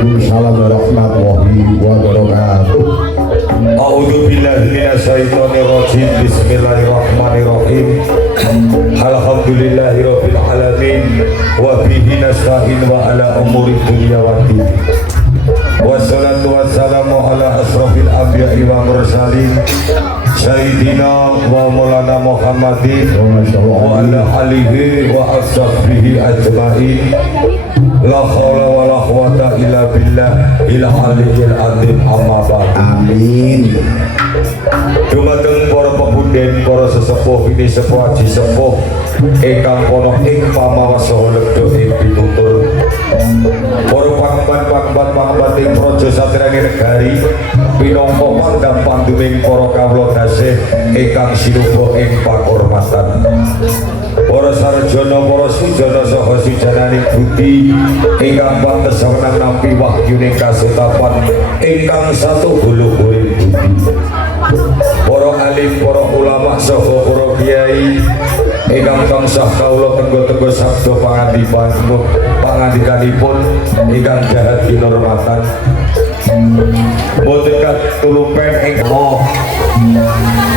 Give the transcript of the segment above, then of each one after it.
Waalaikumsalam warahmatullahi wabarakatuh. A'udzubillahi minasyaitonirrajim. Bismillahirrahmanirrahim. Alhamdulillahirabbil alamin wa bihi nasta'in wa ala umuri dunya waddin. Wassalatu wassalamu ala asrofil anbiya'i wa mursalin Sayyidina wa maulana Muhammadin wa ala alihi wa ashabihi ajma'in. La khawla wa la quwata illa billah ila aliyil azim amma ba'd. Amin. Dumateng para pepunden, para sesepuh ini sepuh haji sepuh ingkang kono ing pamawasa lebdo ing pitutur. Para pangemban ing praja satriyane negari pinangka pandham panduming para kawula dasih ingkang sinuba ing pakurmatan. Para sarjana, para sujana saha sujananing budi ingkang pantes wenang nampi wahyuning kasutapan ingkang satu hulu-huling budi. Para alim, para ulama saha para kiai ingkang tansah kawula tenggo-tenggo sabda pangandikanipun ingkang dahat kinurmatan. Boten katulupen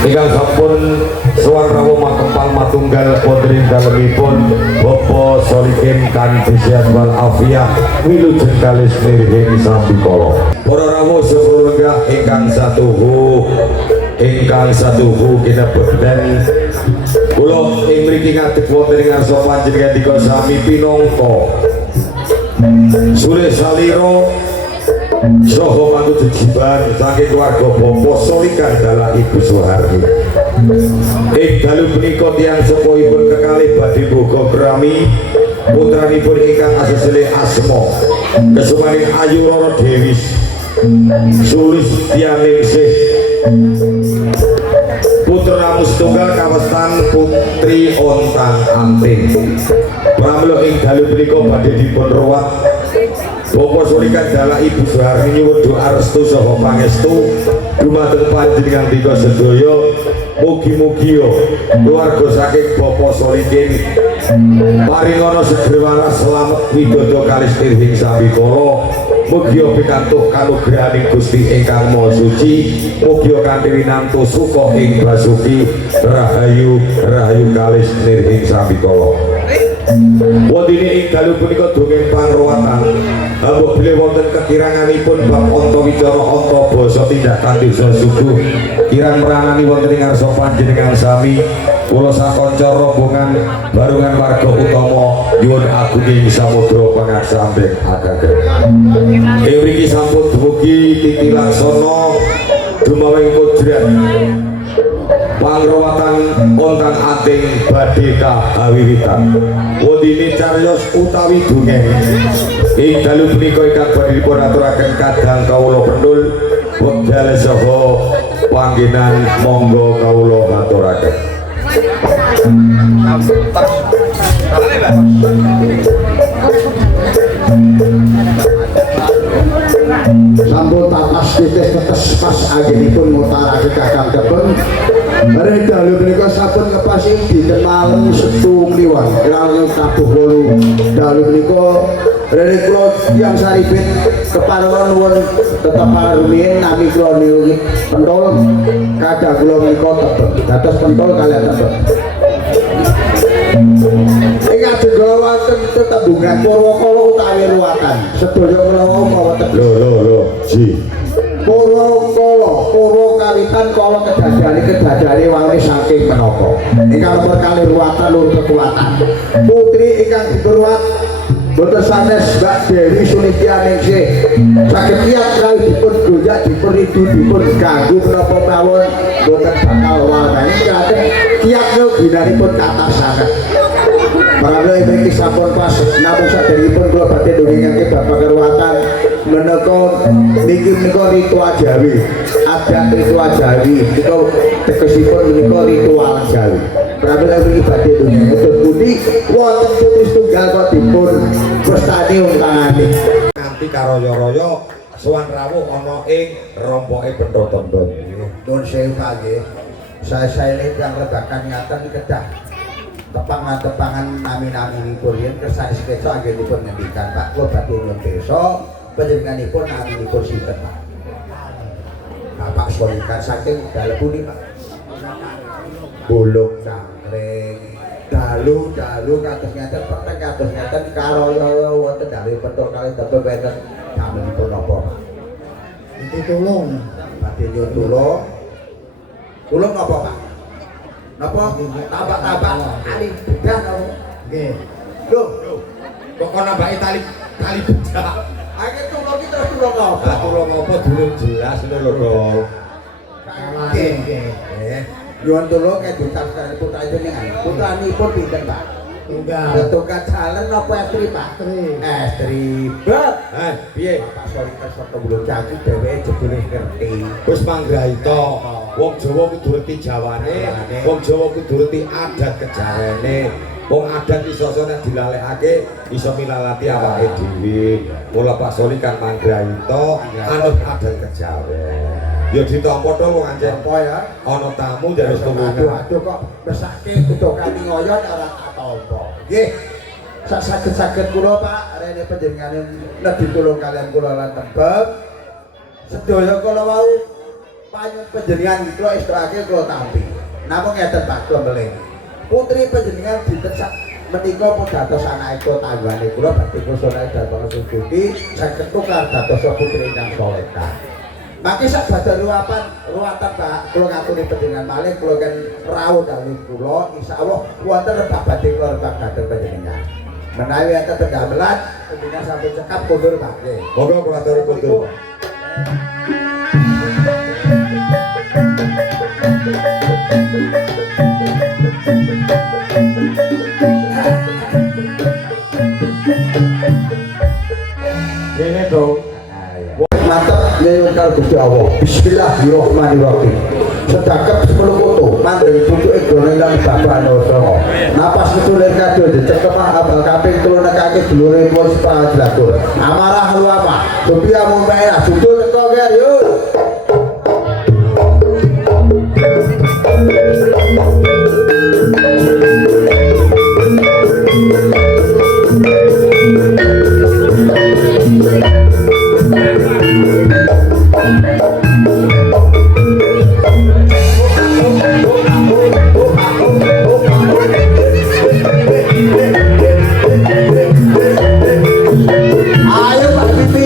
ingkang sampun sowan rawuh makempal matunggal wonten ing dalemipun Bapak Solikin Kanfisiat wal Afiyah wilujeng kalis nirhing sambikala. Para rawuh sepulenggah ingkang satuhu kinebeten kula ing mriki ngadeg wonten ing ngarsa panjenengan dika sami pinangka Sule Salira saha mantu jejiban saking keluarga Bapak Solikan dalah Ibu Soehardi. Ing dalu punika tiyang sepuhipun kekalih badhe boga krami putranipun ingkang asesile asma kesumaning Ayu Roro Dewi Sulistianingsih putra mustunggal kawestan Putri Ontang Anting. Pramila ing dalu punika badhe dipun ruwat Bapak Solikan dalah Ibu Soehardi nyuwun doa restu saha pangestu dumateng panjenengan dika sedaya. Mugi-mugi keluarga saking Bapak Solikin paringana seger waras slamet widodo kalis tirhing sambikala. Mugi pikantuk kanugrahaning Gusti ingkang Maha Suci. Mugi kanthi winantu suka ing basuki rahayu kalis tirhing sambikala. Wadine ing dalu punika dongeng pangruwatan. Mbok bilih wonten kekiranganipun bab anta wicara anta basa tindak tandisa suku kirang meranani wonten ing ngarsa panjenengan sami. Kula sakanca rombongan barungan warga utama nyuwun agunging samudra pangaksambing ageng. Ing mriki sampun dumugi titi laksana dumawing kodrat pangrawatan Ontang Anting badhe kawiwitan. Wadine cariyos utawi dongeng ing dalu punika ingkang badhe dipun aturaken kadang kawula pendul wekdal saha panggenan monggo kawula aturaken. Sampun tatas titis tetes pas agenipun ngutarake kakang kebon. Bareng dalu menika sampun ngepasi dinten malem Setu Kliwon kirang tabuh 8 dalu menika rene kula tiyang saripit keparengan nuwun tetep parumiyin nami kula niku pentol kadang kula menika dados pentol kaliyan tetep ing ajeng kula wonten tetembungan Purwakala utawi ruwatan sedaya kula mawa lho ji Purwakala kawitan kala kedadane wangi saking menapa ingkang perkali ruwatan lur kekuatan putri ingkang diturwat boten sanes Mbak Dewi Sulistianingsih saged tiyang kali dipun goyak dipun ridu dipun ganggu menapa mawon boten bakal wantani kadang tiyang ginanipun kathah sanget. Pramila iki sampun pas namung saderengipun kula badhe ndongengake bapak keruwatan menika niki menika ritual Jawi. Adat ritual Jawi menika tegesipun menika ritual Jawi. Pramila iki badhe ndongengake pundi wonten putri tunggal kok dipun prestani Ontang Anting. Nganti karaya-raya sowan rawuh ana ing rompoke Bendha Tembung. Nuwun sewu kangge. Saya yang lebakan ngaten kedah tepangan-tepangan nami-nami pun yen kersane sekeca anggenipun ngendikan Pak kula badhe nyun desa panjenenganipun naminipun sinten Pak? Bapak Solikan saking dalem pundi Pak? Bulung Cangkring. Dalu kados ngeten peteng kados ngeten karaya wonten dalem petuk kali dapet wonten damelipun napa Pak? Ditulung. Badhe nyuwun tulung. Tulung napa Pak? Napa? Tabak-tabak ali bedah napa? Nggih. Lho, Kok nambah tali bedak. akhir tulung iki terus tulung apa? Tulung apa durung jelas lho Dong. Nggih, nggih. Nyuwun tulung ditambahi putra jenengan. Putranipun pinten Pak? Tunggal. Tetukan jalan apa estri Pak? Estri. Bet. Piye? Pak Solikan saka Bulung Cangkring dheweke jebule ngerti. Wis manggraita. Wong Jawa kudu ngerti Jawane, wong Jawa kudu ngerti adat kejawane. Wong adat iso nek dilalekake iso milalati awake dhewe. Mula Pak Solikan manggraita anut adat kejawen. Ya ditampa to wong anjen Apa ya? ana tamu jan wis Aduh, aduh kok mesake kutokani ngoyon ora atompo. Nggih. Saged kula Pak, rene panjenengan nedhi tulung kalian kula lan tembem. Sedaya kula wau panyun panjenengan kula istirahake kula tampi. Namung ngeten Pak kula melih. Putri panjenengan dinten sak menika pun dados anake kula tanggane kula badhe kusana dhateng Sujuti saged tukar dados putri ingkang salehah. Maki sak badhe ruwatan Pak, kula ngaturi panjenengan malih kula kan rawuh dalem kula insyaallah wonten rebab badhe kula rebab dhateng panjenengan. Menawi enten pendamelan panjenengan sampun cekap kondur Pak nggih. Monggo kula aturi kondur. Ini dong. Mantap nyuwun karo Gusti Allah. Bismillahirrahmanirrahim. Sedekap 10 foto, mandeng pucuke gone lan bapak noso. Napas kesulir kadhe dicekep abal kaping 3 nekake dulure wis pajlatur. Amarah luapa. Supaya mun merah judul teko ger yo. Ayo Pak Pipi.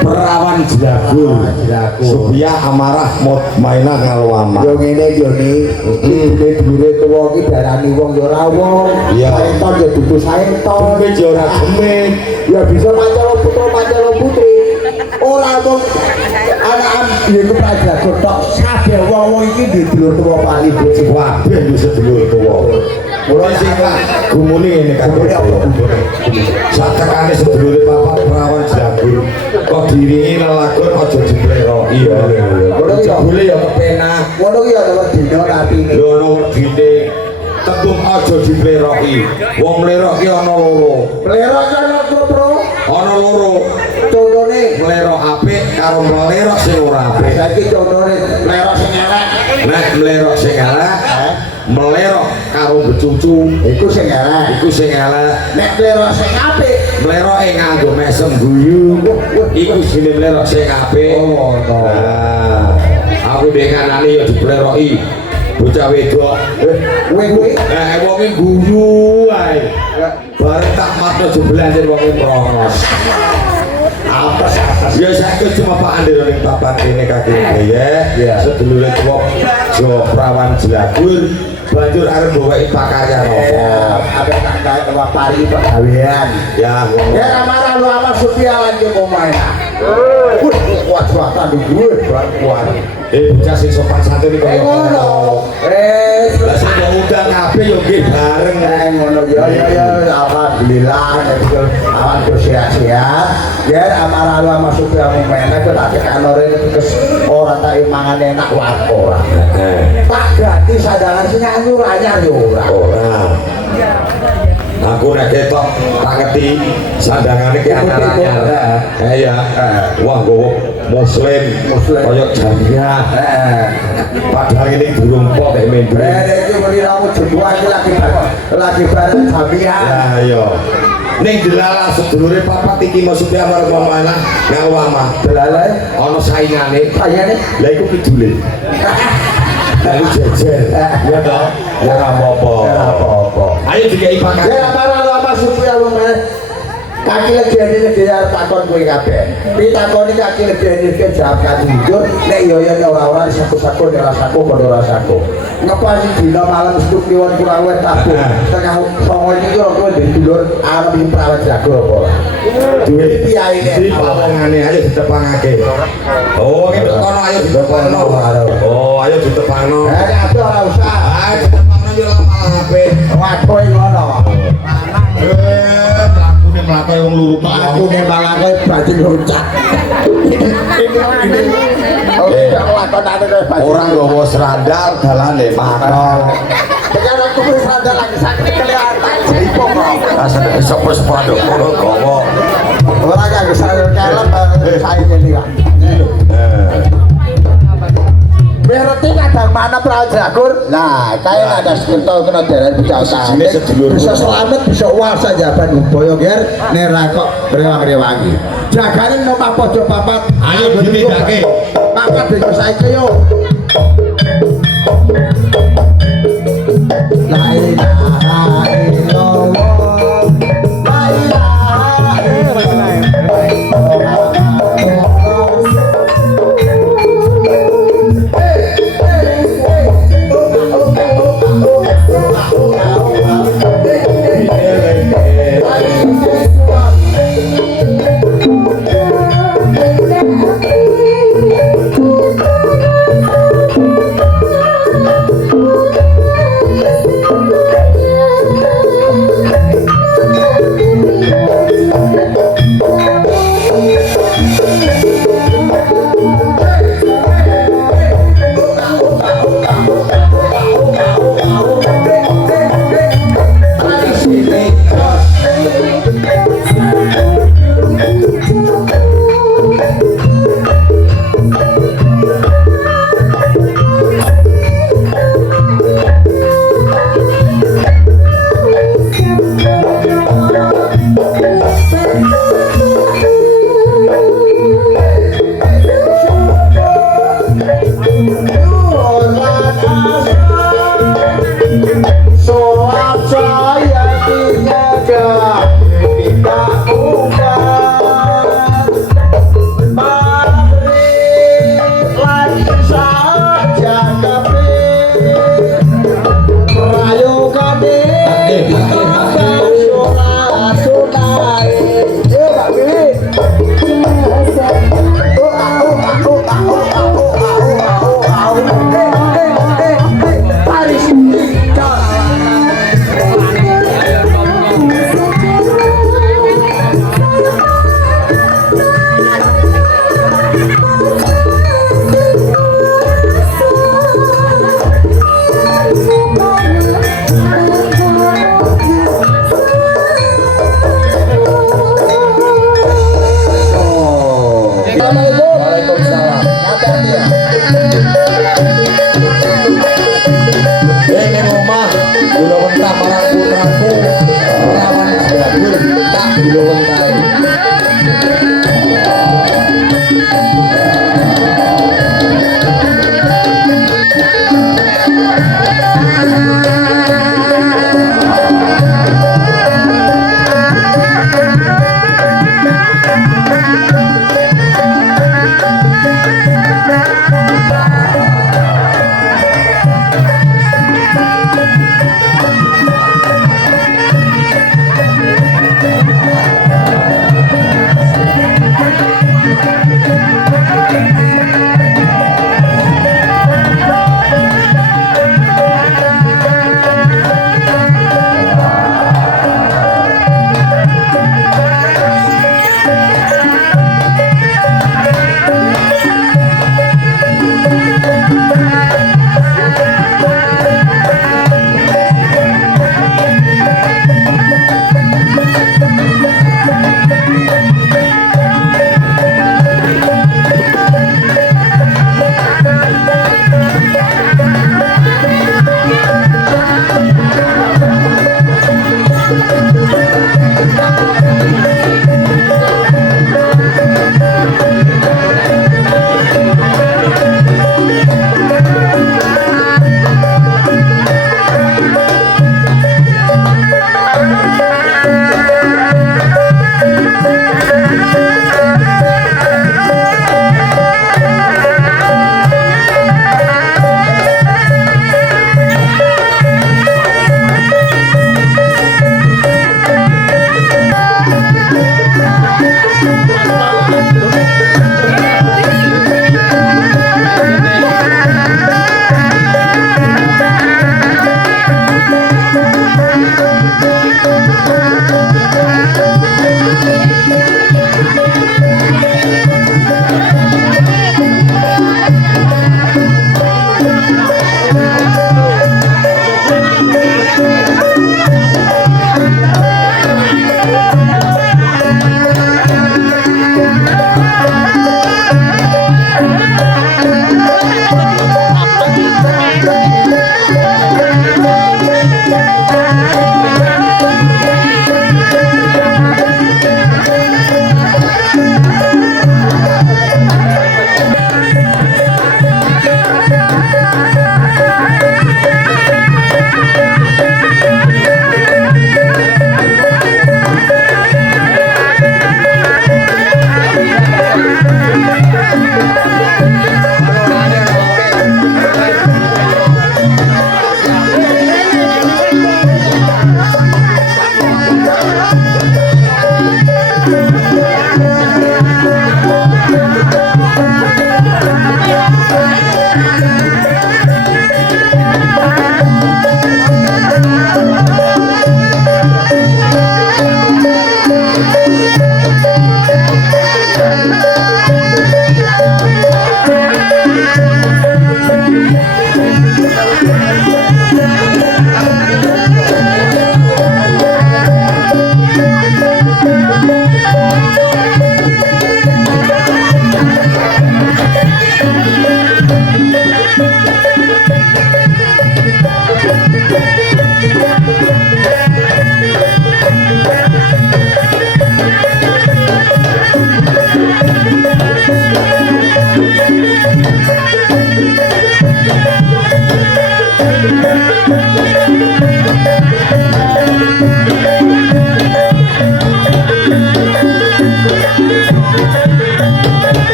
perawan Jelagur supaya amarah mutmainah ngalwama Yo ngene yo ni, dulure tuwa iki darani wong yo ora wong. Iya. Saenton yo dudu saenton. Tapi yo ora gemit Ya bisa pancala putra pancala putri. Ora wong anak-anak dhewe kepraja tok kabeh wong-wong iki di dulur tuwa paling bojo. kabeh yo sedulur tuwa mulai sing gumune ngene kabeh satekane sedulure papat perawan Jelagur kok diringi lelagon aja dipleroki ya jebule ya kepenak Ngono ki ya lewat dina atine. lho ono wedine tembung aja dipleroki wong mlerok ki ana loro Lerok ana Bro. ana loro Contone mlerok apik karo mlerok sing ora apik saiki contone lerok sing elek. nek mlerok sing elek melerok karo becucu Iku sing elek. iku sing elek Nek lerok sing apik. mlerok nganggo mesem guyu iku sine mlerok sing apik Oh, to. Nah, aku dhek kanane ya dipleroki bocah wedok Kowe kuwi wonge guyu ae bareng tak matno jebelane wonge merongos apes. ya saiki cuma Pak Andero ning papan kene kaki ya sedulure tuwa Jo Prawan Jelagur banjur arep bawahi pakaryan apa Ada tak kae pari pegawean. ya ngono Ya amarah lu amat sutialan yo pemain. Kuat-kuatan duwe kuat. bocah sing sopan santun iki kaya Ngono. lah sing udah kabeh yo nggih bareng Ngono ya alhamdulillah awan ku sehat-sehat. Ya amarah lu amat sutialan pemain kok tak tekanore terus ora tak mangan enak wae ora. Tak ganti sadangan sing anyur anyar yo ora. ora aku nek ketok tak ngerti sandangane ki anyar-anyar ya wah gowo muslim kaya jamiah padahal ini durung pok nek mendung Iki muni ramu jebua iki lagi bareng jamiah. ya iya ning delala sedulure papat iki maksudnya amarga mana ngawama Delalae ana saingane kayane lha iku kidule lalu jejer ya toh ya ora apa-apa ayo dikai pakan ya para lama suku ya lu men kaki legene dia takon kowe kabeh pitakoni kaki legene ke jawab kaki jujur nek yo ora sako-sako rasaku padha rasaku ngepas dina malam seduk kiwon kurang wet tabuh tengah songo iki kira kowe dulur arep ing Prawan Jelagur apa ora duwe piyaine di pawongane ayo ditepangake oh iki kono ayo ditepangno oh ayo ditepangno nek ora usah ayo ditepangno yo malah apik waduh ngono mlakune mlakoe wong luru aku memang aku bajing runcak. Oke, lakonane kowe bajing. orang nggawa serandal dalane makal Sekarang aku wis rada lagi sakit kelihatan jipong kok. asane sapa-sapa ndok ngono gawa Ora kanggo sarung kelem saiki iki kan. Berarti kadang mana Prawan Jelagur? Nah, kayak ada sekitar kena daerah Bujautan. Sini sedulur. Bisa selamat, bisa uang saja Bandung Boyo ger, nera kok berewang-rewangi. Jagain nomah pojok papat. ayo ditindake Papat deko saiki yo. La ilaha illallah. La ilaha illallah. Assalamualaikum. Waalaikumsalam. Hati-hati ya. Ini rumah gula mentah marang putraku Rawan Sebadur tak gula mentah.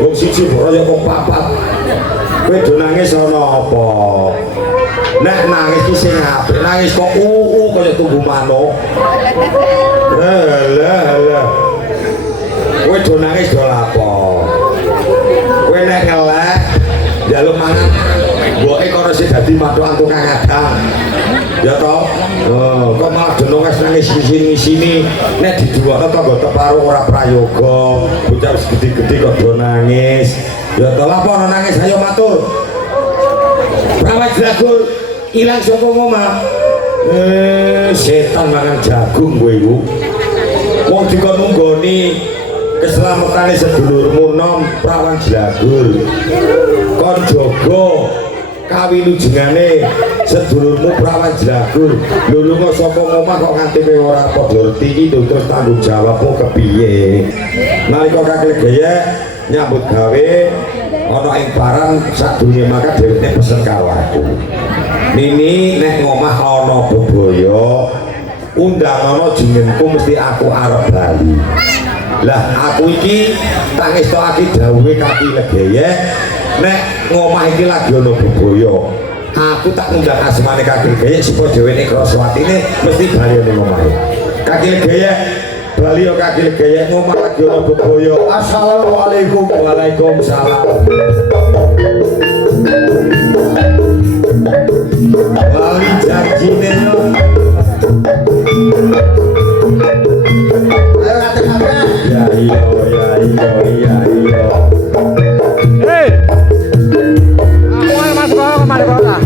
Wong siji kaya wong papat. Kowe do nangis ana apa? Nek nangis ki sing apik, nangis kok kaya tunggu manuk. Lah. Kowe do nangis do apa? Kowe nek ngelek njaluk mangan mboke kono sing dadi matokan tukang adang ya toh kok malah denonges nangis sini nek diduwakno tangga teparo ora prayoga bocah wis gede-gede kok do nangis ya toh lapo ana nangis ayo matur Prawan Jagur ilang saka omah setan mangan jagung kowe iku wong dikon nunggoni keselamatane sedulurmu nom Prawan Jagur kon jaga kawilujengane sedulurmu Prawan Jagur lho lunga saka omah kok nganti kowe ora padha ngerti iki terus tanggung jawabmu kepiye nalika kakek geyek nyambut gawe ana ing barang sadurunge maka dheweke pesen karo aku Nini nek ngomah ana bebaya undang ana jenengku mesti aku arep bali lah aku iki tak ngestokake dawuhe kaki legeyek nek ngomah iki lagi ana bebaya aku tak undang asmane kaki legeyek supaya dheweke kraswatine mesti bali ning omahe kaki legeyek bali yo kaki legeyek ngomah lagi ana bebaya assalamualaikum waalaikumsalam lali janjine yo Ayo kata-kata. ya iya Hei. Mas kok kemana kok lah?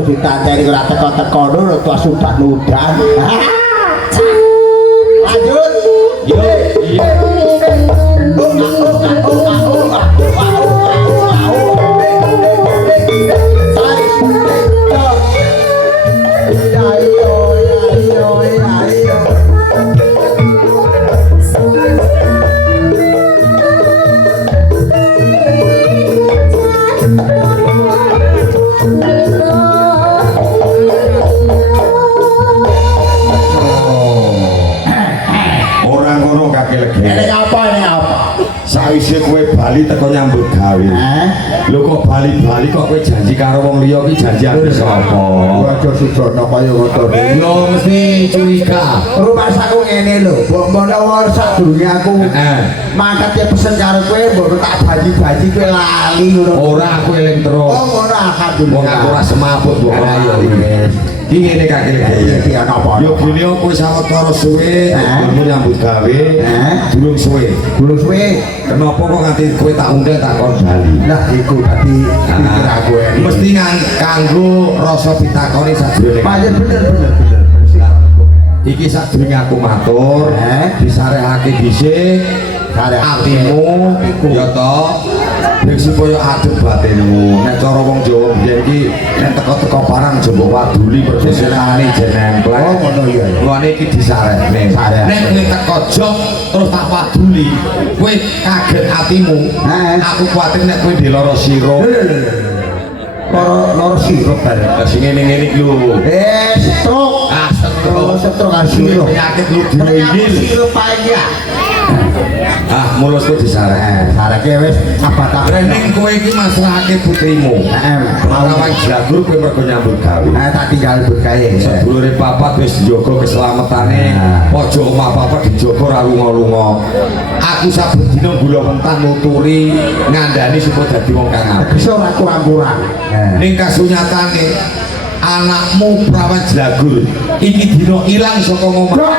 Ditanteni ora teko-teko lho tua sudah nudan. Lanjut. yo iya sawise kowe bali teko nyambut gawe lho kok bali-bali kok kowe janji karo wong liya ki janji ambek sapa Aja sudono kaya ngono. lho mesti curiga Rumasaku ngene lho, mbok wong sadurunge aku mangkat pesen karo kowe mbok tak baji-baji kowe lali ngono. ora aku eling terus Oh ngono alhamdulillah. wong aku ora semaput kok ora wis iki ngene kakek Iki ana apa? yo gini kowe sawetara suwe ilmu nyambut gawe durung suwe kenapa kok nganti kowe tak undang tak kon bali Lah iku dadi pikir aku ini. mesti kanggo rasa ditakoni sadurunge Pancen bener. iki sadurunge aku matur disarehake dhisik atimu ya to nek supaya adem batinmu nek cara wong Jawa biyen iki nek teko-teko barang jembo waduli persenane jenempel Oh ngono iya. ngene iki disarehne nek kowe teko jog terus tak waduli kowe kaget atimu aku kuwatir nek kowe diloro sira Loro sirup bareng. sing ngene-ngene iki lho Stroke. setro kasih lo. Penyakit lu diinggil. Siro paya. Ah, mulusku disarek. Sareke wis apa tak Rening kowe iki maslahake putrimu. Prawan Jagur kowe mergo nyambut gawe. tak tinggal berkaya. Sedulure papat wis njaga keselamatane. Pojok omah papat dijaga ra lunga-lunga. Aku saben dina gula mentan nuturi ngandani supaya dadi wong kang apik. Bisa ora kurang-kurang. Ning kasunyatane anakmu Prawan Jagur iki dina ilang saka omah.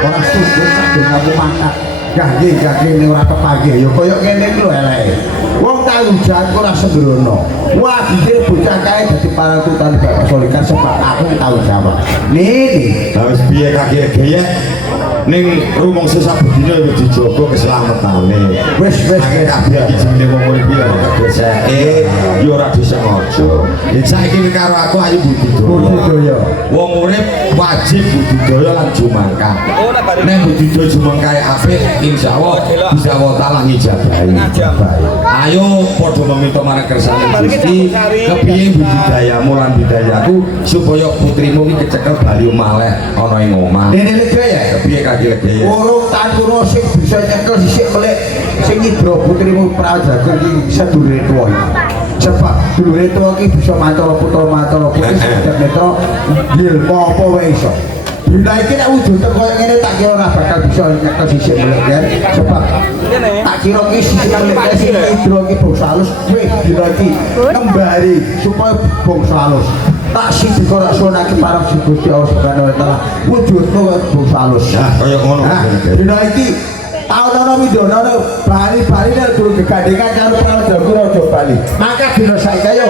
Orang sungguh sambil ngaku mangkat gagih ini orang kepagi ya kaya ngene iki lho eleke wong tanggung jawab ora sembrono wah pikir bocah kae dadi parantutan Bapak Solikan sebab aku tanggung jawab niki Lah wis piye kaki geyek ning rumangsa saben dina wis dijaga keselamatane. wis Kabeh iki jenenge wong urip ya geseke ya ora disengaja. Yen saiki karo aku ayo budidaya. Wong urip wajib budidaya lan jumangkah. Nek budidaya jumangkahe apik insyaallah bisa wa taala ngijabahi. Ayo padha meminta marang kersane Gusti kepiye budidayamu lan bidayaku supaya putrimu iki kecekel bali malih ana ing omah. Dene lege ya Kepiye kaki legi? urung tanduno sing bisa nyekel sisik melek sing nyidro putrimu Prawan Jagur iki sedulure tuwa sebab dulure tuwa iki bisa macara putra macara putri sedek metro nggil apa wae iso dina iki nek wujud kaya ngene tak kira ora bakal bisa nyekel sisik melek kan sebab tak kira iki sisik melek sing nyidro iki bangsa halus wis dina iki ngembari supaya bangsa halus tak siji kok sunake para Gusti Allah Subhanahu wa taala wujudmu bangsa halus Kaya ngono. dina iki taun-taun widono bali-bali nek durung gegandhengan karo Prawan Jagur aja bali maka dina saiki yo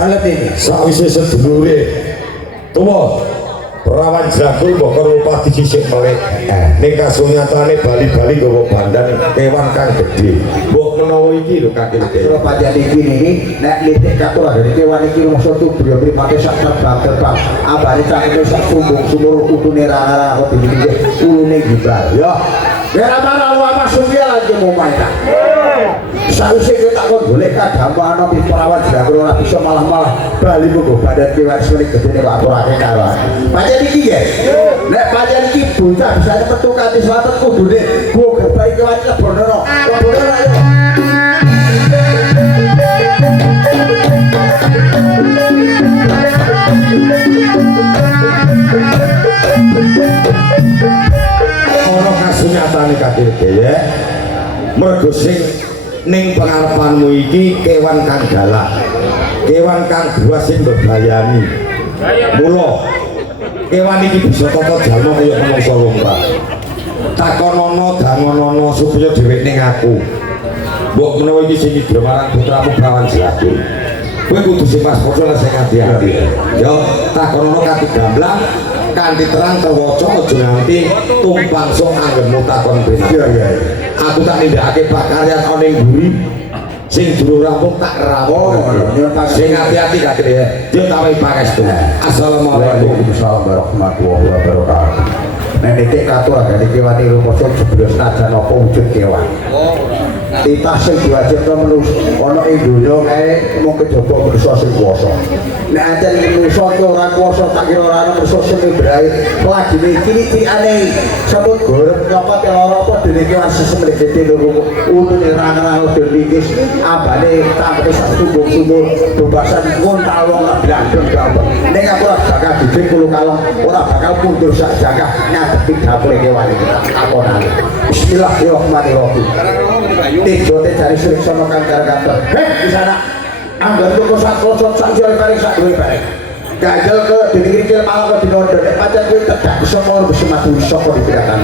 Kalet ini sakwise sedulure tuwa Prawan Jagur mbok karo pati sisik melek ning kasunyatane bali-bali nggawa bandan kewan kang gedhe mbok menawa iki lho kaki Kalau pada iki niki nek litik katur dari kewan iki rumangsa tubrih mripate sak terbang abane sak sak sumbung sumur utune ra kok dipikir ulune gibal ya ora marang apa sumia lagi mau main sausé kowe tak kon golek kadampa ana Prawan Jagur ora bisa malah-malah bali mung badan kewan sing gedene kok aturake karo pancen iki nggih nek pancen iki bocah bisa metu kanthi slamet kudune go gerbahi kewan lebono ayo ana kasunyatane kaki ya mergo sing ning pengarepanmu iki kewan kang galak kewan kang buas sing mbebayani mula kewan iki bisa tata jamu kaya manungsa lumrah takonono dangonono supaya dheweke ngaku mbok menawa iki sing idro marang putramu Prawan Jagur kowe kudu sing waspada lan sing ati-ati ya takonono kanthi gamblang kanthi terang terwaca aja nganti tumpang sok anggenmu takon pribadi aku tak nindakake pakaryan ana ing mburi sing durung rampung tak rawuh sing ati-ati kakek ya yo tawi pangestu assalamualaikum warahmatullahi wabarakatuh nek nitik katur dari kewan iki rumangsa jeblos najan apa wujud kewan titah sing diwajibke manusa ana ing donya kae mung kejaba manusa sing kuwasa nek ancen manusa ki ora kuwasa tak kira ora ana manusa sing brahe lagine ciri-cirine sebut goreng nyopot ora apa dene ki wis semrene lho unune rangan-rangan dhewe abane tampete sak sumur dombasan ngontal wong blandeng gampang nek aku ora bakal dijek kulo kalem ora bakal mundur sak jagah ngadepi dapure kewan iki takonan bismillahirrahmanirrahim tijote cari sering sono kantor di sana anggar tuku sak kocok sak jol bareng sak duwe bareng gajel ke dini-dini malah ke dinondo nek pancen kuwi tedak bisa mau bisa mati iso kok dipirakan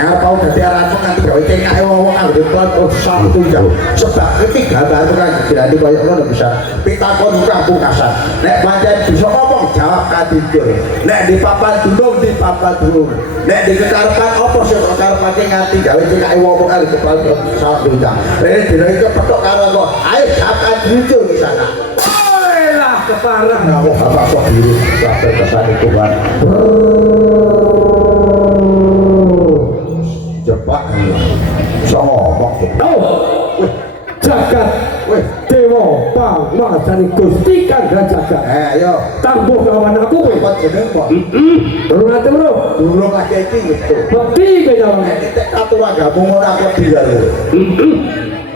arep tau dadi aranmu nganti gawe tengake wong-wong anggere plan satu jauh sebab iki gambar kan jadi koyo ngono bisa pitakon kampung kasan nek pancen bisa ngomong jawab katidur nek di papan dunung di papan dunung nek di kekarepan apa sing karepake nganti gawe tengake wong-wong anggere plan satu jauh rene dina iki petok karo kok ayo jawab katidur di sana keparah nggak mau apa kok diri sampai kesan itu kan cepat bisa ngomong jagat dewa pangmasani gusti kandha jagat ayo tambuh kawan aku apa jeneng kok turun ate bro durung lagi iki gitu bekti kejawane nek katu agamu ora kok dilar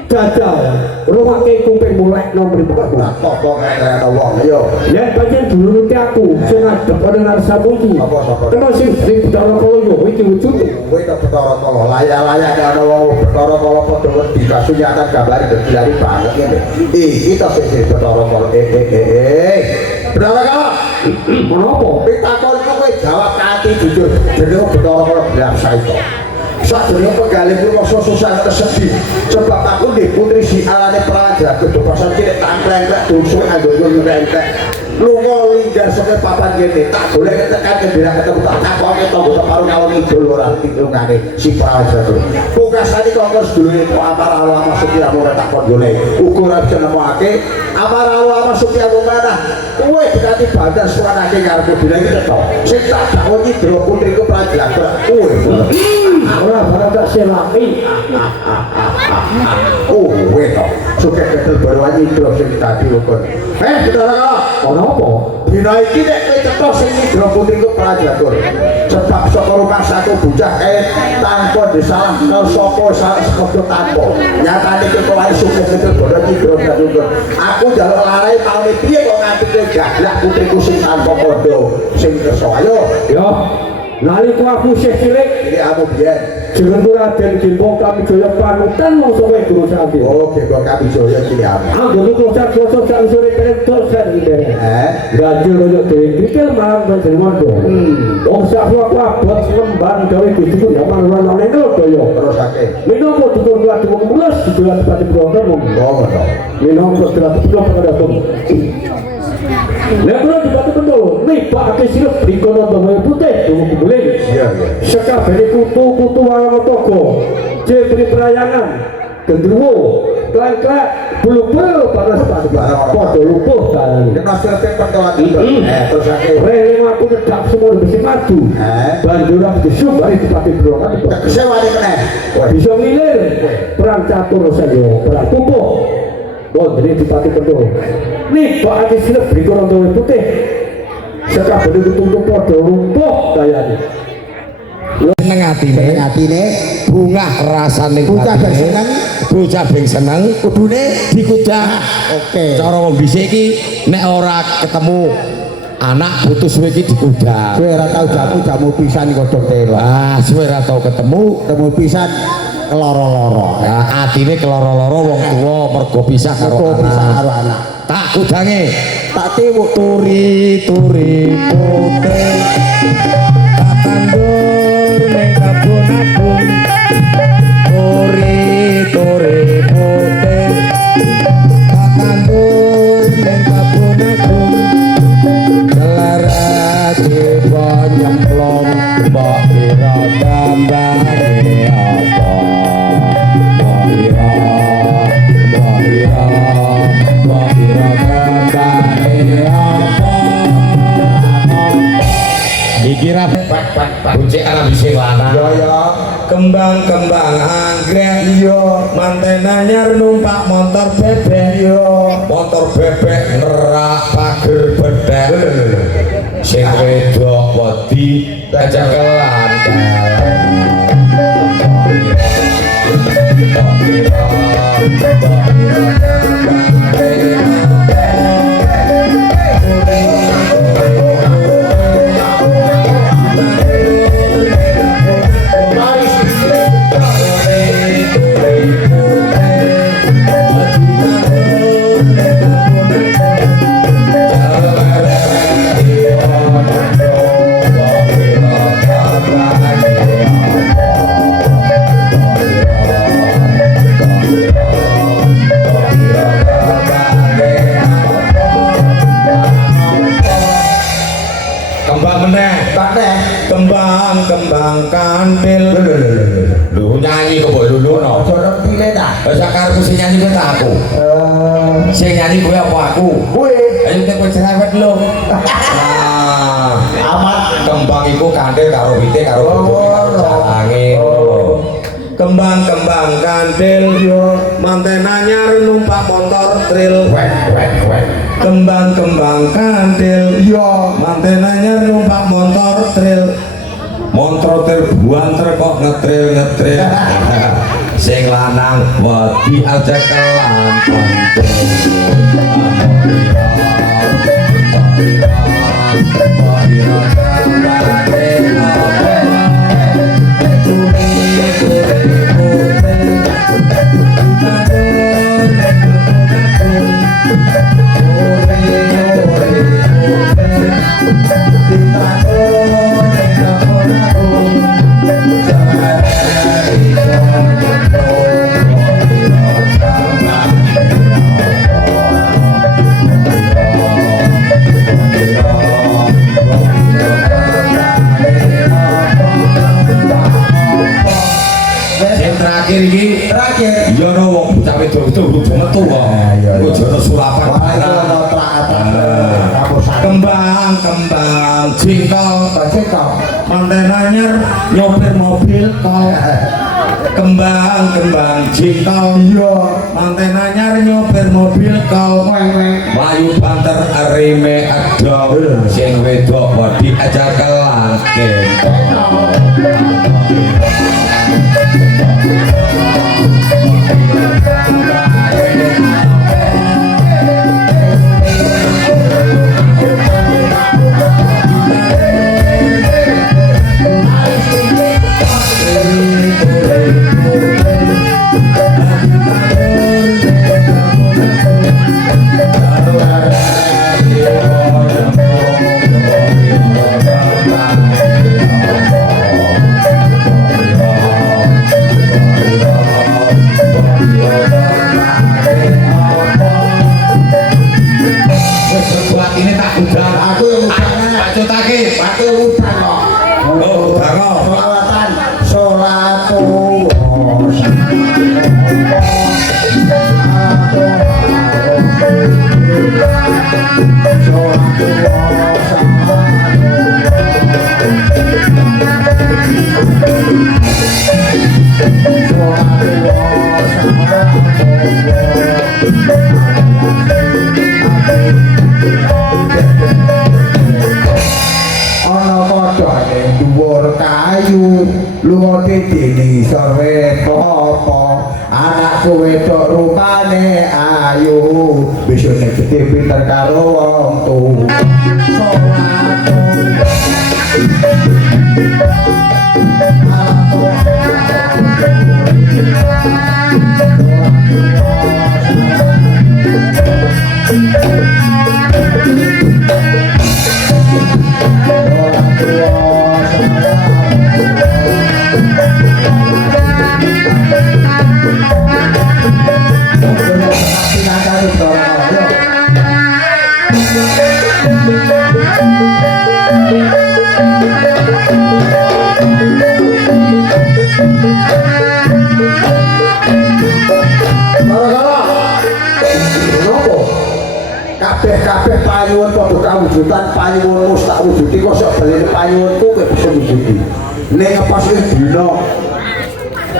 jajal rumake kuping mulai nomor buku apa ana wong yo yen pancen dulu nuti aku sing ngadep ana ngarsa puji apa kena sing Bathara Kala yo iki wujud kowe tak Bathara Kala layak-layak ana wong Bathara Kala padha wedi kasunyatan gambar dari banget ngene iki ta sing Bathara Kala Bathara Kala menapa pitakon kowe jawab kanthi jujur jeneng Bathara Kala biasa itu sakjane pegale kuwi masa susah kesedih sebab aku ndek putri si alane praja kudu pasang cilik tangkreng dusuk anggo nyentek lunga linggar saka papan kene tak golek tekan kendera ketemu tak takoke tanggo karo kawon idul ora pitungane si praja kuwi pungkasane kok sedulure kok amar Allah masuki aku ora tak golek uga ora bisa nemokake amar Allah masuki aku mana kowe dikati bandar suwanake karepku dina iki tetep sing tak dakoni Dra putriku praja kowe ora barang tak selaki oh weto suka ketel baru aja Dra sing tadi rukun Bathara ana apa dina iki nek kowe cetok sing Dra putriku prajagur sebab saka rumah satu bocah tanpa disalah karo sapa salah sekodo tanpa nyatane kok wae suka ketel baru aja Dra prajagur aku njaluk lare maune piye kok nganti kowe gaglak putriku sing tanpa kodo sing kersa ayo yo nalika aku isih cilik iki aku biyen jenengku Raden Gembong Kamijaya panutan mangsa kowe guru sampe oh Gembong Kamijaya iki aku anggo klosak-klosak sak sore pentok sak iki banjur koyo dhewe pikir marang panjenengan to wong sak aku abot lemban gawe gustiku ya marang ana nek kaya terusake minangka dukun kuwi wong mulus dijual pati broker mong ngono to minangka dukun pada to nek ora dibatu betul nih Pak Ake silep dikono domoe putih tunggu kubulen iya sekabeh kutu-kutu warna toko jebri perayangan gendruwo klak-klak bulu-bulu panas padha lupuh kan nek nasir pentolan terus ake rene aku nyedak semua besi madu banjur aku disubari dipati brokan kesewane meneh bisa ngilir perang catur saja perang tumbuh Bondri dipati penuh nih Pak Ake silep dikono domoe putih sekabeh ditutup padha lumpuh kayane seneng atine bungah rasane bocah ben seneng bocah ben seneng kudune dikudah oke cara wong dhisik iki nek ora ketemu anak putus suwe iki dikudah kowe ora tau jamu pisan kodhong telo suwe ora tau ketemu pisan loro-loro atine keloro-loro wong tuwa mergo pisah karo anak tak kudange tak tiwuk turi-turi putih tak tandur ning kebun-kebun turi-turi putih tak tandur ning kebun-kebun kelar tiba nyemplung mbok kira gambare apa mbok kira iki ra bucek ana bising lanang yo kembang-kembang anggrek iya manten anyar numpak motor bebek iya motor bebek nerak pager bedek sing wedok wedi kecekelan kembang kantil lu nyanyi kok boy lulu no jodoh pilih dah sakarku sing nyanyi kowe tak aku sing nyanyi kowe apa aku kowe ayo teko cerewet lu amat kembang iku kantil karo wite karo angin kembang kantil yo manten anyar numpak motor trail kembang kantil iya manten anyar numpak motor trail buanter kok ngetril sing lanang wedi aja kelan terakhir iya no wong bocah wedok itu kudu metu kok kudu ana sulapan kembang jingkol manten anyar nyopir mobil kok kembang jingkol iya manten anyar nyopir mobil kok mlayu banter arime ado sing wedok wedi aja kelangken lunga dene sore popo anakku wedok rupane ayu bisa nek gede pinter karo wong tuwa kabeh panyuwun padha kawujudan panyuwunmu tak wujudi kok sok balene panyuwunku kowe bisa wujudi ning pas iki dina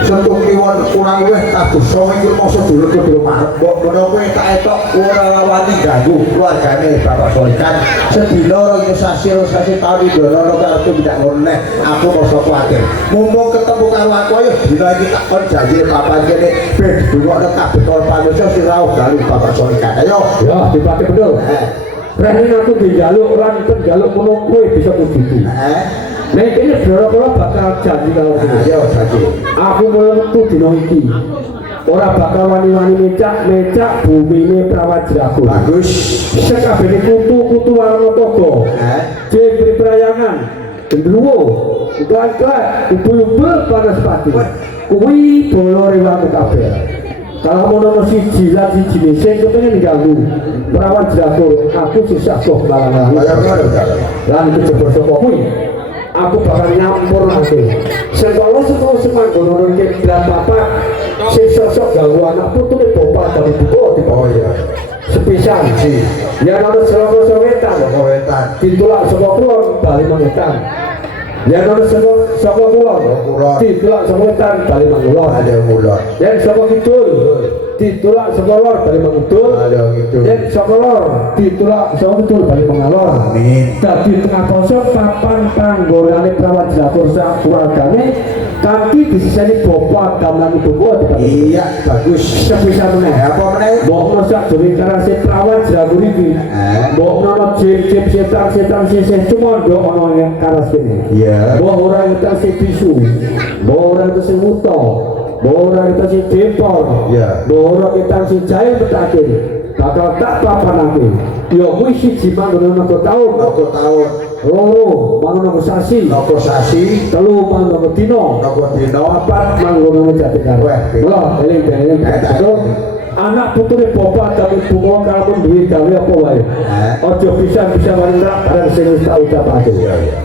sentuh kiwon kurang luwih kados sawe iki mosok dulur-dulur marep mbok menawa kowe tak etok ora rawani ganggu keluargane Bapak Solikan sedina ya sasi taun dono karo tidak ngene aku mosok kuwatir mumpung ketemu karo aku ayo dina iki tak kon janji papan kene ben dungokno kabeh karo panusa sirau dalu Bapak Solikan ayo ya dipake bener Rene aku dijaluk lan penjaluk kono kowe bisa mujudi nek ini boro-boro bakal janji karo ayo janji aku mulai metu dina iki ora bakal wani-wani mecak bumine Prawajraku bagus sekabehane kutu warna togo jembri prayangan gendruwo gagak ubul-ubul panas pati kuwi bolo rewangi kabeh kalau mau nomor siji lah siji sing kepengin diganggu Prawajraku aku sisa kok malang-malang lan kejebur saka kuwi aku bakal nyampur nanti sekolah semanggono ke bapak sing sosok ganggu anak putune bapak dari buku di bawah ya sepisan si ya ada seloko wetan ditulak saka kulon bali mangetan ya ada saka kulon ditulak saka wetan bali mangulon ada mulon ya saka kidul ditulak saka lor bali mangudul ada gitu ya saka lor ditulak saka kidul bali mangalor amin dadi tengah poso papan panggolane Prawajraku sak keluargane kanthi disiseni bapak damlan ibu iya bagus sebisa meneh apa meneh mbok sak jroning karase Prawajraku iki mbok ana jip setan sisih cuma ndok ana ing karas kene iya mbok ora kita sing bisu mbok ora kita sing muto mbok ora kita sing depor iya mbok ora kita sing jahe petakin bakal tak papanake yo kuwi siji manggon nang taun loro manggon nang sasi noko sasi telu manggon dina noko dino papat manggon nang Jatinegara lho eling anak putune bapak tapi bunga kalaupun duwe gawe apa wae aja bisa wanita barang sing wis tak ucapake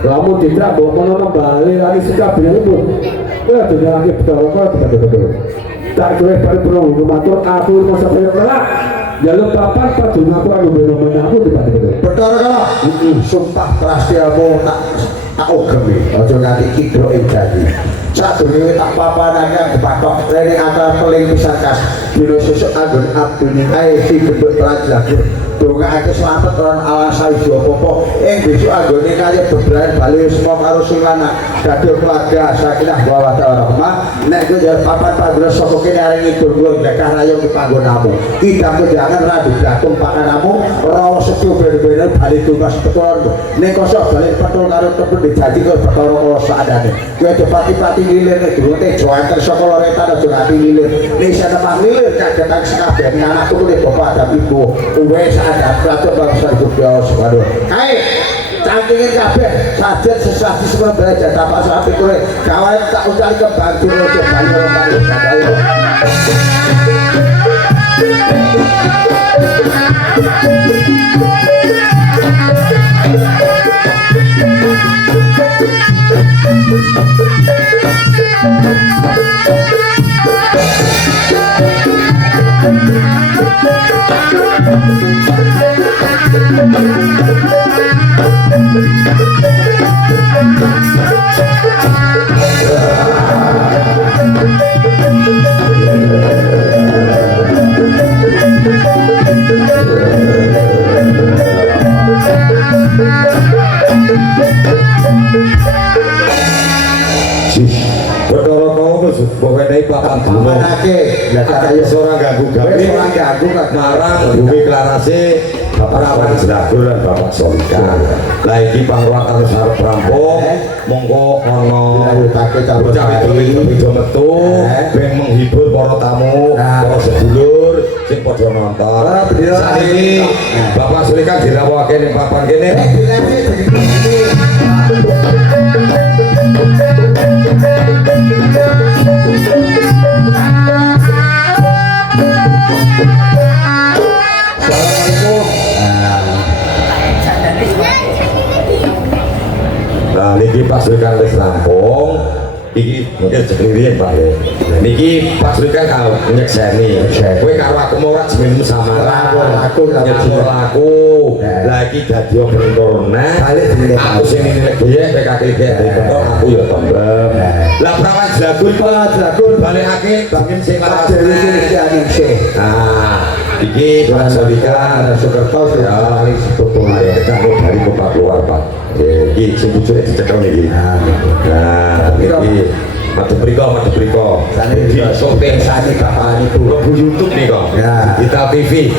lamun ditrak mbok menawa bali lari sekabeh itu ya dinake betara kok betul tak kira paripurna matur aku masa pelak jaluk papan padung aku anu beno aku tiba-tiba betul kok sumpah prastilmu tak ogemi aja nganti kidro ing dadi sadurunge tak papanake dipatok rene antara peling pisan kas dino sesuk anggon abdune kae si bentuk Prawajraku dongake slamet lan alasan apa-apa besok anggone kaya bebrayan bali semua karo sing lanang dadi keluarga sakinah wa warahmah nek kowe jar papan panggon saka kene areng ngidul kowe bekah rayo ki panggonamu idamku jangan ra didatung pakanamu rawa setyo ben-benen bali tugas betul nek kosok bali petul karo temen dijanji kowe perkara kala sadane kowe aja pati-pati lilir nek durute joanter saka loretan aja nganti lilir nek sana lilir kagetan sekabehane anakku kuwi bapak ada ibu wis ada plato bangsa Jogja waduh kae cangkingin kabeh sajet sesasi semua belajar tapak sapi kowe gawe tak ucali kembang dino bali kadayo Betara kau wis pokoke papan papanake ya kaya ora ganggu gawe ora ganggu marang bumi klarase Prawajraku lan Bapak Solikan. Lah iki pangruwat harus arep rampung monggo ana ditake bocah itu metu ben menghibur para tamu, para sedulur sing padha nonton. Saiki Bapak Solikan dirawake ning papan kene. Nah, niki Pak Solikan wis rampung. iki mungkin sekelirian Pak ya. Niki Pak Surika kau nyekseni kowe karo aku mau ora jenengmu samaran Aku nyambut laku lagi dadi penturna aku sing nilai biaya PKK bentor aku ya tombrem lah prawan jagur balikake bangin sing lawas nah iki Pak Surika Sukerto sudah kali sepupu kamu dari kota keluar Pak iki sing bujune dicekel niki nah iki mati priko di sopeng sani bapak itu bu YouTube nih kok Ya. kita TV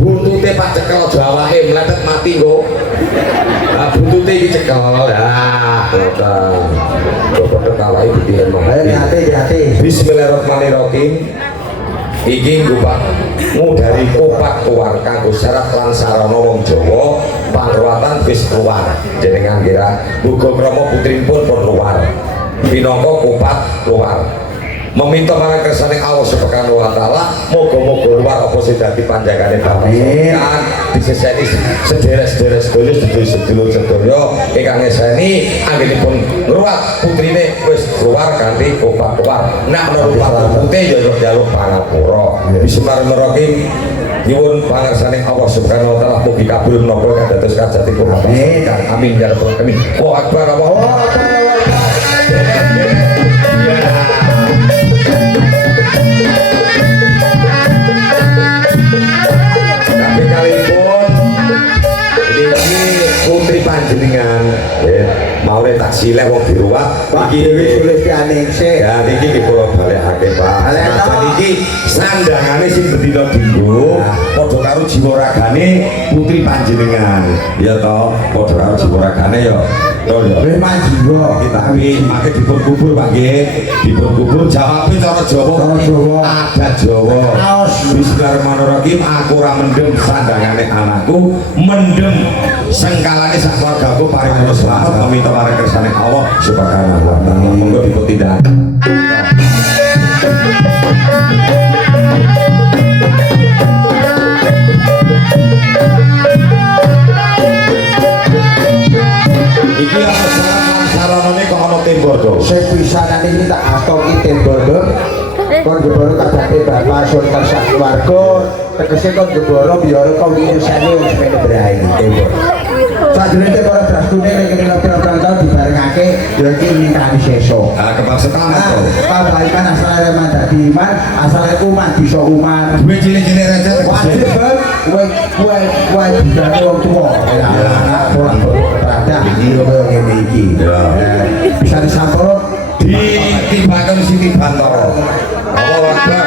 buntute Pak cekel jawahe meletet mati kok nah buntute iki cekel ya kok ketawae dipiye mong hati Bismillahirrahmanirrahim iki Pak dari kopak keluar kanggo syarat lan sarana wong Jawa pangruwatan wis keluar jenengan kira muga krama putrinipun pun keluar pinangka kopak keluar meminta marang kersane Allah Subhanahu wa taala moga-moga luar apa sing dadi panjangane bapak kan diseseni sederek-sederek sedulur sedaya ingkang ngeseni anggenipun ngruwat putrine wis keluar kanthi kopak keluar nek menawa putih ya njaluk pangapura bismillahirrahmanirrahim nyuwun pangersaning Allah Subhanahu wa taala mugi kabul menapa kados kajatipun amin ya rabbal alamin wa akbar Allahu akbar tapi kalipun ini putri panjenengan mau tak sileh wong diruwat Pak iki Dewi Sulistianingsih ya niki kula balekake Pak senajan iki sandangane sing bendina dinggo padha karo jiwa ragane putri panjenengan ya toh padha karo jiwa ragane ya Memang jiwa tapi makai dipun kubur Pak nggih dipun kubur jawabe cara Jawa adat Jawa bismillahirrahmanirrahim aku ora mendem sandangane anakku mendem sengkalane sak keluargaku paring selamat meminta marang kersane Allah subhanahu wa taala monggo dipun tindak iki ana saranane kok ana tembok to saya pisanan ini tak astoki tembok kon jeboro kadate bapak sultan sak keluarga tegese kon jeboro biar kau ini sane wis mene berai tembok sadurunge para brastune nek kene pirang-pirang taun dibarengake ya iki ningkani sesuk ah kepaksetan to kebaikan asale mandati iman asale umat bisa umat duwe cilik-cilik recet wajib kowe dijane wong tuwa anak pola pradak iki kaya ngene iki bisa disampur ditimbakan Siti Bantoro Allah Akbar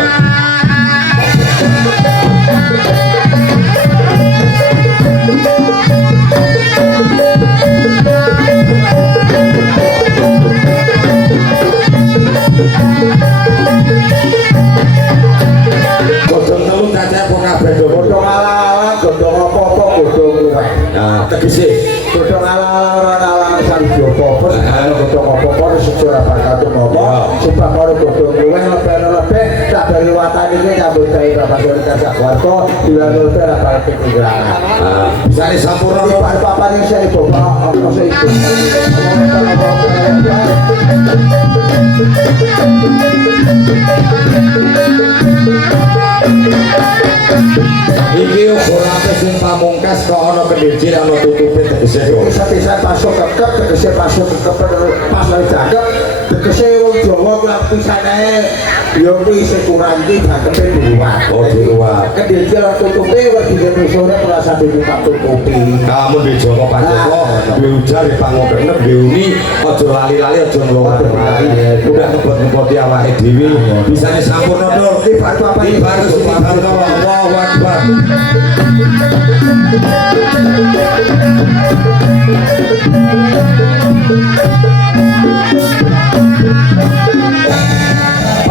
godhong telu cacah apa kabeh do godhong ala-ala godhong apa-apa godhong luweh nah tegese godhong ala-ala ora ala sang jopo ana godhong apa-apa secara bakal ngopo sebab karo godhong luweh lebih tak dari watan iki nyambut gawe bapak sultan sak keluarga dilanul ora bakal ketinggalan bisa disampurna di papan yang saya bapak apa sih itu iki ukurane sing pamungkas kok ana kendhicil ana tutupe tegese bisa pasok kekep tegese pasok kekep pas lagi cakep tegese wong Jawa kuwi pisane ya kuwi sing kurang iki gagepe diluwat oh diluwat kedhicil tutupe wedi sore perasa ditutupi kamu di Joko Panjoko duwe ujar di pangokenek duwe uni aja lali-lali aja nglowat-lowati udah ngebot-ngeboti awake dhewe bisa disampurna to dibantu apa iki dibantu dibantu Allahu Akbar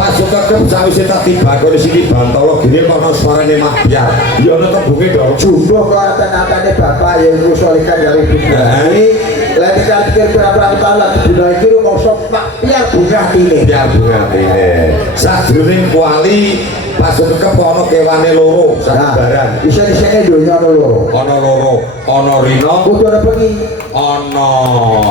pasukan kem sawise tak tiba karo sini Bantolo gini kono suarane mabiar ya ana tebuke dong jumbo kelatan-atane bapak yang ngusulikan dari ini lagi kan pikir berapa tahun lagi dina iki rumangsa Pak Piar bunga tine ya bunga tine sadurunge kuali pasukan kem ana kewane loro sabaran bisa di sini donya loro ana loro ana rina kudu ana bengi ono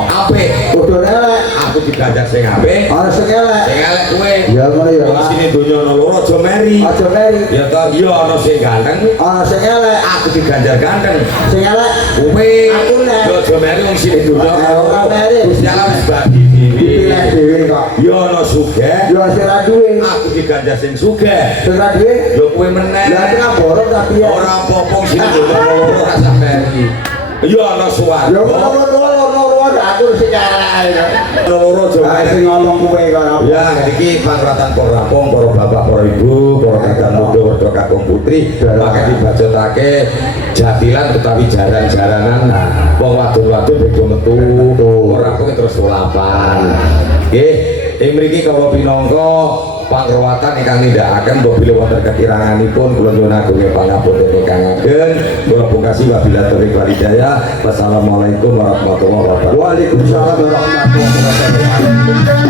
apik kudu elek aku diganjar sing apik ana sing elek sing elek kowe ya ngono ya wong sini donya ana loro aja meri aja meri ya toh iya ana sing ganteng ana sing elek aku diganjar ganteng sing elek kowe aku nek yo aja meri wong sini donya ora meri Gusti Allah wis bagi dhewe pilih dhewe kok yo ana sugih yo sing ra duwe aku diganjar sing sugih sing ra duwe yo kowe meneh lah sing borok tapi ya ora apa-apa wong sini donya ana loro ora sak meri yo ana yo swarga loro aku sing elek loro aja ah meri sing ngomong kowe kok ya iki pangratan para rampung para bapak para ibu para kakang muda werda kakung putri bakal dibacotake jatilan utawi jaran-jaranan wong wadon-wadon beda metu ora kok terus solapan nggih ing mriki kawula pinangka pangrawatan ingkang nindakaken bila wonten kekiranganipun kula nyuwun agung pangapunten ingkang ageng kula pungkasi wabillahi taufiq wal hidayah wassalamualaikum warahmatullahi wabarakatuh. Waalaikumsalam warahmatullahi wabarakatuh.